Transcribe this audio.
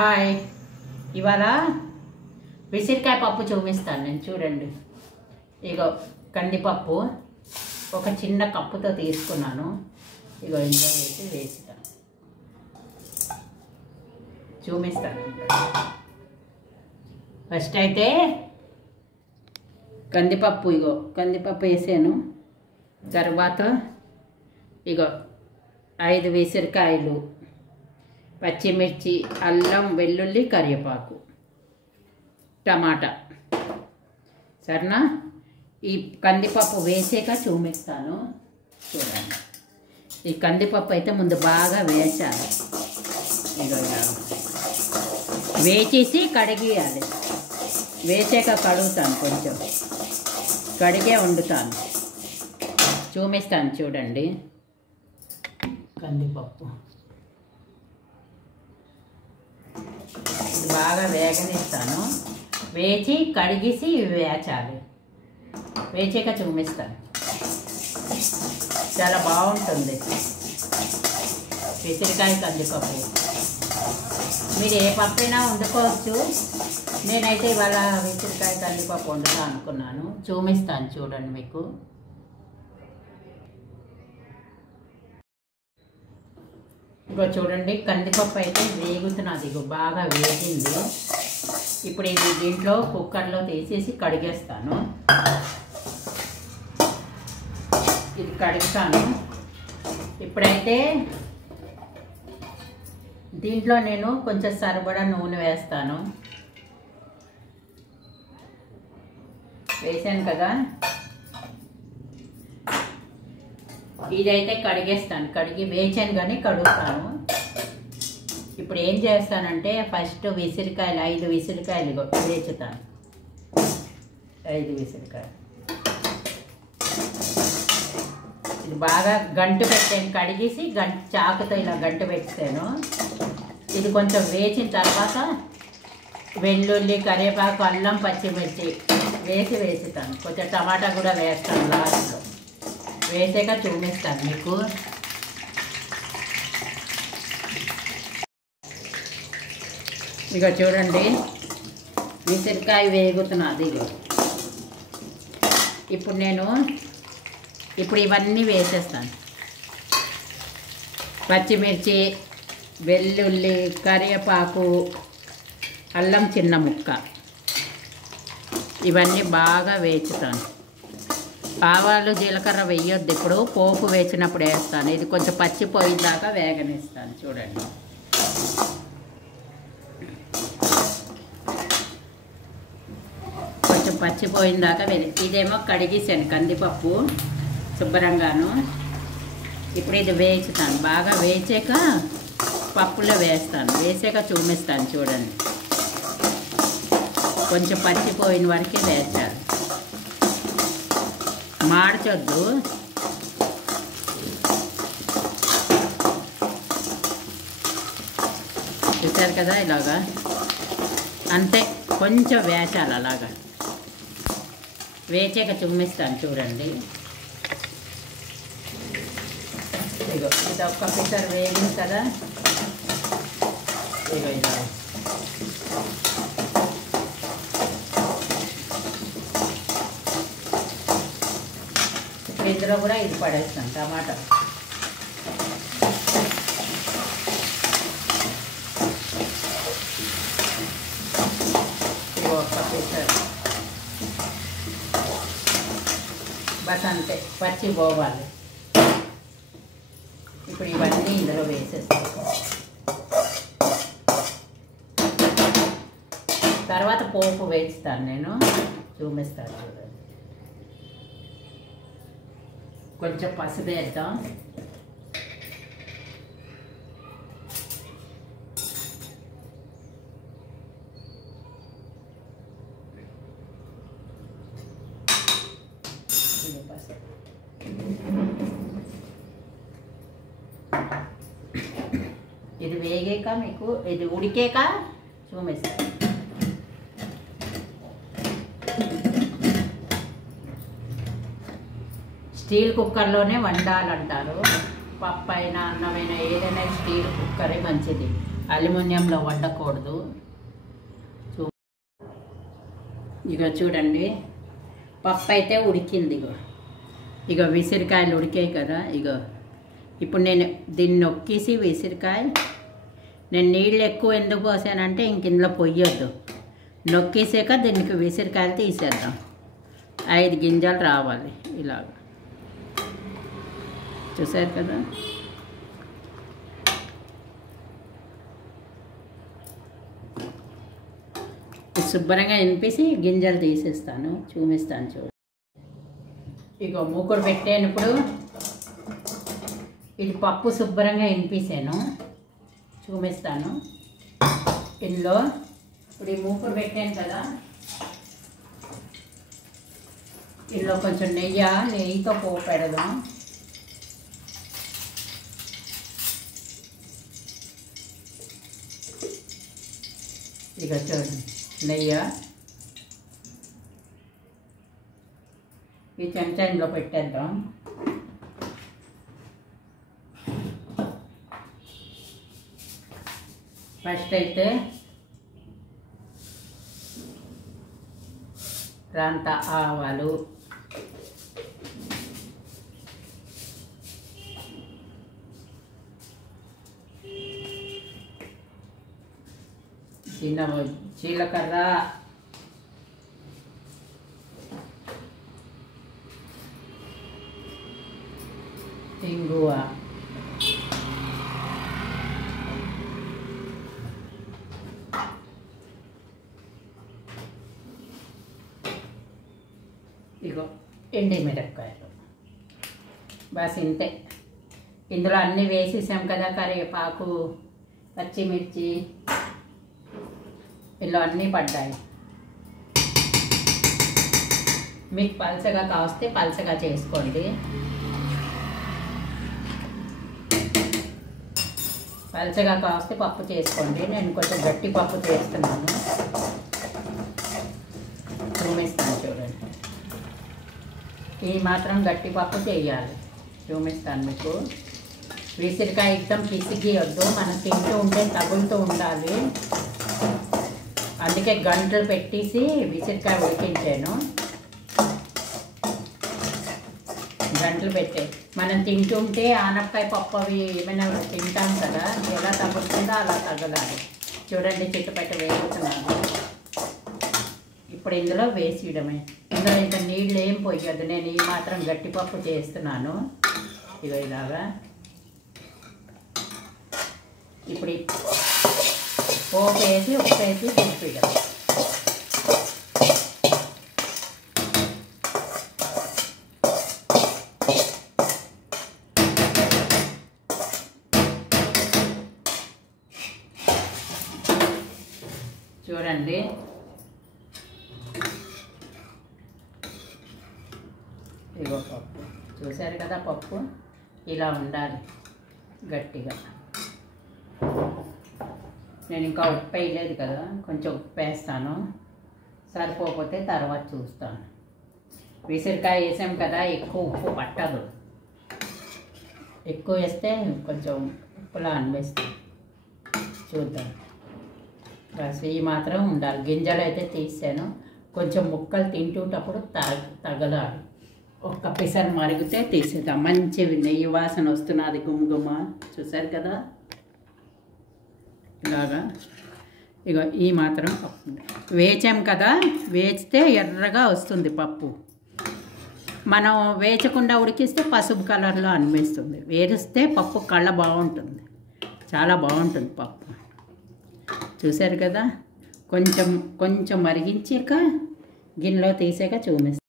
Hi, ఇవాళ విసిరికాయ పప్పు చూపిస్తాను నేను. చూడండి, ఇగో కందిపప్పు ఒక చిన్న కప్పుతో తీసుకున్నాను. ఇగో ఇందులో వేసిస్తాను, చూపిస్తాను. ఫస్ట్ అయితే కందిపప్పు వేసాను. తర్వాత ఇగో 5 విసిరికాయలు, పచ్చిమిర్చి, అల్లం, వెల్లుల్లి, కరివేపాకు, టమాటా. సరేనా? ఈ కందిపప్పు వేసాక చూపిస్తాను. చూడండి, ఈ కందిపప్పు అయితే ముందు బాగా వేసాలి. ఇగో వేసేసి కడిగేయాలి. వేసాక కడుగుతాను, కొంచెం కడిగే వండుతాను. చూపిస్తాను. చూడండి, కందిపప్పు బాగా వేగనిస్తాను. వేచి కడిగేసి వేచాలి. వేచాక చూపిస్తాను. చాలా బాగుంటుంది విసిరికాయ కందిపప్పు. మీరు ఏ పప్పు అయినా వండుకోవచ్చు. నేనైతే ఇవాళ విసిరికాయ కందిపప్పు వండుతా అనుకున్నాను. చూపిస్తాను, చూడండి. మీకు ఇగో చూడండి, కందిపప్పు అయితే వేగుతున్నది. ఇగో బాగా వేగింది. ఇప్పుడు ఇది దీంట్లో కుక్కర్లో తీసేసి కడిగేస్తాను. ఇది కడుగుతాను. ఇప్పుడైతే దీంట్లో నేను కొంచెం సరిపడా నూనె వేస్తాను. వేసాను కదా, ఇదైతే కడిగేస్తాను. కడిగి వేచాను కానీ కడుగుతాను. ఇప్పుడు ఏం చేస్తానంటే ఫస్ట్ విసిరికాయలు 5 విసిరికాయలు వేచుతాను. 5 విసిరికాయలు ఇది బాగా గంటు పెట్టాను. కడిగేసి చాకుతో ఇలా గంటు పెట్టాను. ఇది కొంచెం వేసిన తర్వాత వెల్లుల్లి, కరివేపాకు, అల్లం, పచ్చిమిర్చి వేసుతాను. కొంచెం టమాటా కూడా వేస్తాను లాస్ట్లో. వేసాక చూపిస్తాను మీకు. ఇక చూడండి, విసిరికాయ వేగుతున్నది. ఇగో ఇప్పుడు ఇవన్నీ వేసేస్తాను. పచ్చిమిర్చి, వెల్లుల్లి, కరివేపాకు, అల్లం చిన్న ముక్క, ఇవన్నీ బాగా వేచుతాను. ఆవాలు, జీలకర్ర వేయొద్దు. ఇప్పుడు పోపు వేసినప్పుడు వేస్తాను. ఇది కొంచెం పచ్చిపోయేదాకా వేగనిస్తాను. చూడండి, కొంచెం పచ్చిపోయిందాకా ఇదేమో కడిగేసాను కందిపప్పు శుభ్రంగాను. ఇప్పుడు ఇది వేచుతాను. బాగా వేచాక పప్పులో వేస్తాను. వేసాక చూపిస్తాను. చూడండి, కొంచెం పచ్చిపోయిన వరకే వేస్తాను. మార్చొద్దు. చూసారు కదా, ఇలాగా అంతే. కొంచెం వేచాలి. అలాగా వేచాక చూపిస్తాను. చూడండి, ఇగో ఇది ఒక్క పిసర్ వేగింది కదా. ఇగో ఇలా ఇందులో కూడా ఇది పడేస్తాను. టమాటా ఒక్క పిసర్ బస్, అంతే. పచ్చి పోవాలి. ఇప్పుడు ఇవన్నీ ఇందులో వేసేస్తాను. తర్వాత పోపు వేస్తాను నేను. చూపిస్తాను. చూడండి, కొంచెం పసుపు వేద్దాం. ఇది వేగాక మీకు ఇది ఉడికాక చూపిస్తాను. స్టీల్ కుక్కర్లోనే వండాలంటారు. పప్పు అయినా అన్నమైనా ఏదైనా స్టీల్ కుక్కరే మంచిది. అల్యూమినియంలో వండకూడదు. ఇగో చూడండి, పప్పు అయితే ఉడికింది. ఇగో విసిరికాయలు ఉడికాయి కదా. ఇగో ఇప్పుడు నేను దీన్ని నొక్కేసి విసిరికాయ, నేను నీళ్ళు ఎక్కువ ఎందుకు పోసానంటే ఇంక ఇందులో పొయ్యొద్దు. నొక్కేసాక దీనికి విసిరికాయలు తీసేద్దాం. 5 గింజలు రావాలి ఇలాగ. చూసారు కదా. శుభ్రంగా వినిపిసి గింజలు తీసేస్తాను, చూపిస్తాను చూడు. ఇగో మూకుడు పెట్టేనప్పుడు ఇది పప్పు శుభ్రంగా వినిపిసాను, చూపిస్తాను. ఇందులో ఇప్పుడు ఈ మూకుడు పెట్టాను కదా, ఇందులో కొంచెం నెయ్యితో పోపు పెడదాం. ఇక చూడండి, నెయ్యి ఈ చెంచా ఇందులో పెట్టేద్దాం. ఫస్ట్ అయితే రాంత ఆవాలు, జీలకర్ర, ఇంగువ, ఇగో ఎండిమిరపకాయలు. బస్ ఇంతే. ఇందులో అన్నీ వేసేసాం కదా, కరివేపాకు, పచ్చిమిర్చి, ఇలా అన్నీ పడ్డాయి. మీకు పలసగా కావస్తే పలసగా చేసుకోండి. పలసగా కావస్తే పప్పు చేసుకోండి. నేను కొంచెం గట్టి పప్పు చేస్తున్నాను, చూపిస్తాను చూడండి. ఈ మాత్రం గట్టి పప్పు చేయాలి, చూపిస్తాను మీకు. విసిరికాయ ఇద్దం పిసిగియొద్దు, మనం తింటూ ఉంటే తగులుతూ ఉండాలి. అందుకే గంటలు పెట్టేసి విసిరికాయ ఉడికించాను. గంటలు పెట్టే మనం తింటుంటే ఆనపకాయ పప్పు అవి ఏమైనా తింటాం కదా, ఎలా తగ్గుతుందో అలా తగ్గలాలి. చూడండి, చిట్టుపెట్ట వేసుకున్నాను. ఇప్పుడు ఇందులో వేసేయడమే. ఇందులో ఇంకా నీళ్ళు ఏం పోయొద్దు. నేను ఈ మాత్రం గట్టిపప్పు చేస్తున్నాను. ఇగో ఇలాగా. ఇప్పుడు పోపు వేసి ఉప్పు వేసి దింపేయడం. చూడండి, ఇగో పప్పు చూసారు కదా. పప్పు ఇలా ఉండాలి గట్టిగా. నేను ఇంకా ఉప్పు వేయలేదు కదా, కొంచెం ఉప్పు వేస్తాను. సరిపోతే తర్వాత చూస్తాను. విసిరికాయ వేసాం కదా, ఎక్కువ ఉప్పు పట్టదు. ఎక్కువ వేస్తే కొంచెం ఉప్పులా అనిపిస్తుంది. చూద్దాం. బస్ ఈ మాత్రం ఉండాలి. గింజలు అయితే తీసాను. కొంచెం ముక్కలు తింటుంటప్పుడు తగలాలి. ఒక్క పిసరు మరిగితే తీసేద్దాం. మంచి నెయ్యి వాసన వస్తున్నది, గుమగుమ. చూసారు కదా ఇలాగా. ఇగో ఈ మాత్రం పప్పు వేచాం కదా, వేచితే ఎర్రగా వస్తుంది పప్పు. మనం వేచకుండా ఉడికిస్తే పసుపు కలర్లో అనిపిస్తుంది. వేరిస్తే పప్పు కళ్ళ బాగుంటుంది, చాలా బాగుంటుంది పప్పు. చూసారు కదా. కొంచెం మరిగించాక గిన్నెలో తీసాక చూపిస్తాను.